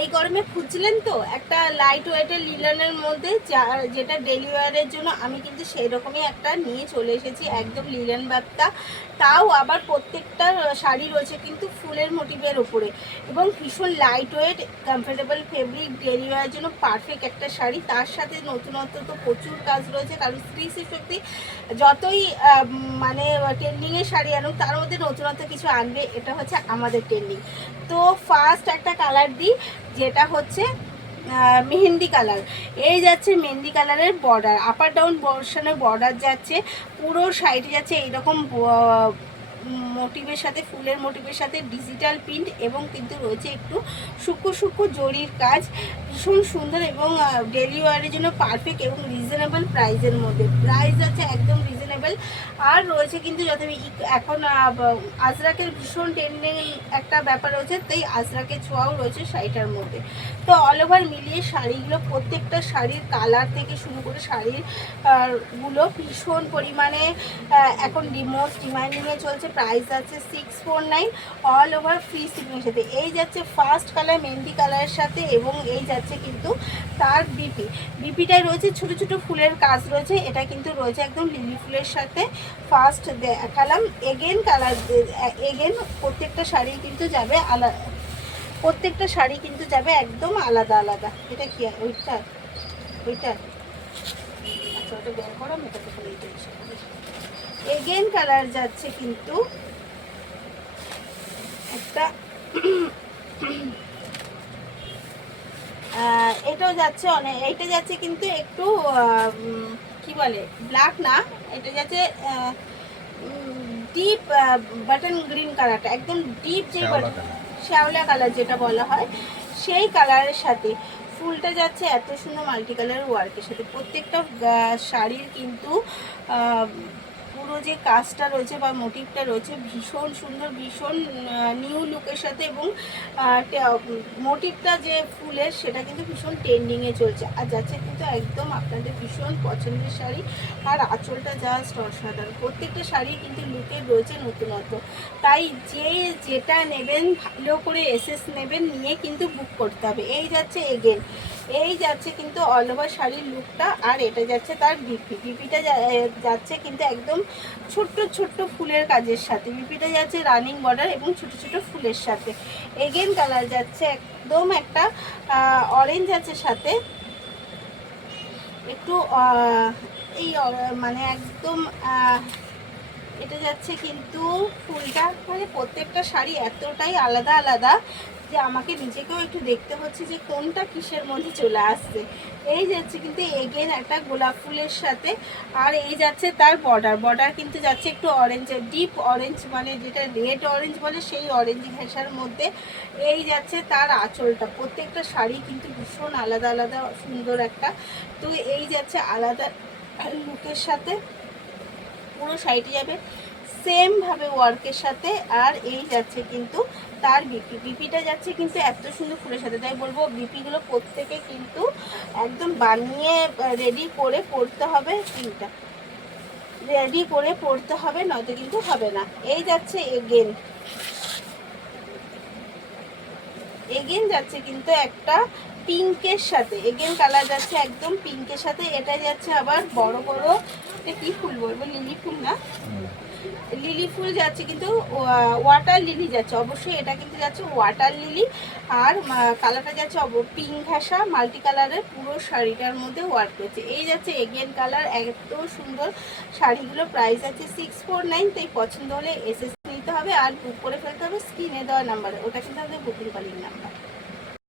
এই গরমে খুঁজলেন তো একটা লাইট ওয়েটের লিনেনের মধ্যে, যেটা ডেলি ওয়ারের জন্য আমি কিন্তু সেই রকমই একটা নিয়ে চলে এসেছি, একদম লিনেন ব্যাপারটা। তাও আবার প্রত্যেকটা শাড়ি রয়েছে কিন্তু ফুলের মোটিভের উপরে, এবং ভীষণ lightweight comfortable fabric, daily ওয়ারের জন্য পারফেক্ট একটা শাড়ি। তার সাথে নতুনত্ব তো প্রচুর কাজ রয়েছে, কারণ স্ত্রী শক্তি যতই মানে ট্রেন্ডিংয়ের শাড়ি আনুক তার মধ্যে নতুনত্ব কিছু আনবে, এটা হচ্ছে আমাদের ট্রেন্ডিং। তো ফার্স্ট একটা কালার দিই, যেটা হচ্ছে মেহেন্দি কালার। এই যাচ্ছে মেহেন্দি কালারের বর্ডার, আপার ডাউন পোর্শনের বর্ডার যাচ্ছে, পুরো সাইডে যাচ্ছে এইরকম মোটিভের সাথে, ফুলের মোটিভের সাথে ডিজিটাল প্রিন্ট, এবং কিন্তু রয়েছে একটু সূক্ষ্ম সূক্ষ্ম জরির কাজ, ভীষণ সুন্দর এবং ডেলি ওয়ারের জন্য পারফেক্ট এবং রিজনেবল প্রাইসের মধ্যে। প্রাইস আছে একদম রিজনেবল। আর রয়েছে কিন্তু যত এখন আজরাকের ভীষণ ট্রেন্ডিং একটা ব্যাপার রয়েছে, তাই আজরাকের ছোঁয়াও রয়েছে শাড়িটার মধ্যে। তো অল ওভার মিলিয়ে শাড়িগুলো, প্রত্যেকটা শাড়ির কালার থেকে শুরু করে শাড়ির গুলো ভীষণ পরিমাণে এখন মোস্ট ডিমান্ডিংয়ে চলছে। প্রাইস আছে 649, অল ওভার ফ্রি শিপিংয়ের সাথে। এই যাচ্ছে ফার্স্ট কালার মেহেন্দি কালারের সাথে, এবং এই যাচ্ছে কিন্তু তার বিপিটায় রয়েছে ছোটো ছোটো ফুলের কাজ রয়েছে, এটা কিন্তু রয়েছে একদম লিলি ফুলের সাথে। ফার্স্ট দেখালাম, এগেন কালার, এগেন প্রত্যেকটা শাড়ি কিন্তু যাবে আলাদা, প্রত্যেকটা শাড়ি কিন্তু যাবে একদম আলাদা আলাদা। এটা কি ওইটা, ওইটা আচ্ছা ওটা বের করো, আমি এটাকে ফেলে দিয়েছি। এগেন কালার যাচ্ছে কিন্তু একটা এটাও যাচ্ছে অনেক, এইটা যাচ্ছে কিন্তু একটু কি বলে ব্ল্যাক না, এটা যাচ্ছে ডিপ বাটন গ্রিন কালারটা, একদম ডিপ যে শ্যাওলা কালার যেটা বলা হয়, সেই কালারের সাথে ফুলটা যাচ্ছে এত সুন্দর মাল্টি কালার ওয়ার্কের সাথে। প্রত্যেকটা শাড়ির কিন্তু পুরো যে কাজটা রয়েছে বা মোটিভটা রয়েছে ভীষণ সুন্দর, ভীষণ নিউ লুকের সাথে, এবং মোটিভটা যে ফুলের সেটা কিন্তু ভীষণ ট্রেন্ডিংয়ে চলছে আর যাচ্ছে কিন্তু একদম আপনাদের ভীষণ পছন্দের শাড়ি। আর আঁচলটা জাস্ট অসাধারণ, প্রত্যেকটা শাড়ি কিন্তু লুকের রয়েছে নতুনত্ব। তাই যে যেটা নেবেন ভালো করে এসএস নেবেন, নিয়ে কিন্তু বুক করতে হবে। এই যাচ্ছে এগেন, এই যাচ্ছে কিন্তু অল ওভার শাড়ির লুকটা। আর এটা যাচ্ছে তার বিপিটা যাচ্ছে কিন্তু একদম ছোট্ট ছোট্ট ফুলের কাজের সাথে, বিপিটা যাচ্ছে রানিং বর্ডার এবং ছোট ছোট ফুলের সাথে। এগেন কালার যাচ্ছে একদম একটা অরেঞ্জ আছে সাথে, একটু এই মানে একদম এটা যাচ্ছে কিন্তু ফুলটা, মানে প্রত্যেকটা শাড়ি এতটাই আলাদা আলাদা যে আমাকে নিজেকেও একটু দেখতে হচ্ছে যে কোনটা কিসের মধ্যে চলে আসছে। এই যাচ্ছে কিন্তু এগেন একটা গোলাপ ফুলের সাথে, আর এই যাচ্ছে তার বর্ডার কিন্তু যাচ্ছে একটু অরেঞ্জ, ডিপ অরেঞ্জ, মানে যেটা রেড অরেঞ্জ বলে সেই অরেঞ্জ ঘেঁষার মধ্যে। এই যাচ্ছে তার আঁচলটা, প্রত্যেকটা শাড়ি কিন্তু ভীষণ আলাদা আলাদা সুন্দর একটা। তো এই যাচ্ছে আলাদা লুকের সাথে, পুরো শাড়িটি যাবে সেমভাবে ওয়ার্কের সাথে। আর এই যাচ্ছে কিন্তু তার বিপিটা যাচ্ছে কিন্তু এত সুন্দর ফুলের সাথে। তাই বলবো বিপিগুলো প্রত্যেকে কিন্তু একদম বানিয়ে রেডি করে পরতে হবে, তিনটা রেডি করে পরতে হবে, নয়তো কিন্তু হবে না। এই যাচ্ছে এগেন, এগেন যাচ্ছে কিন্তু একটা পিঙ্কের সাথে, এগেন কালার যাচ্ছে একদম পিঙ্কের সাথে। এটা যাচ্ছে আবার বড় বড়, এটা কি ফুল বলবো, লিলি ফুল না, লিলি ফুল যাচ্ছে কিন্তু ওয়াটার লিলি যাচ্ছে, অবশ্যই এটা কিন্তু যাচ্ছে ওয়াটার লিলি। আর কালারটা যাচ্ছে পিঙ্ক ঘাসা মাল্টি কালারের, পুরো শাড়িটার মধ্যে ওয়ার্ক করছে। এই যাচ্ছে এগেন কালার, এত সুন্দর শাড়িগুলো। প্রাইস আছে 649, তাই পছন্দ হলে এসএস নিতে হবে আর বুক করে ফেলতে হবে স্ক্রিনে দেওয়া নাম্বারে, ওটা কিন্তু আমাদের বুকিং কলিং নাম্বার।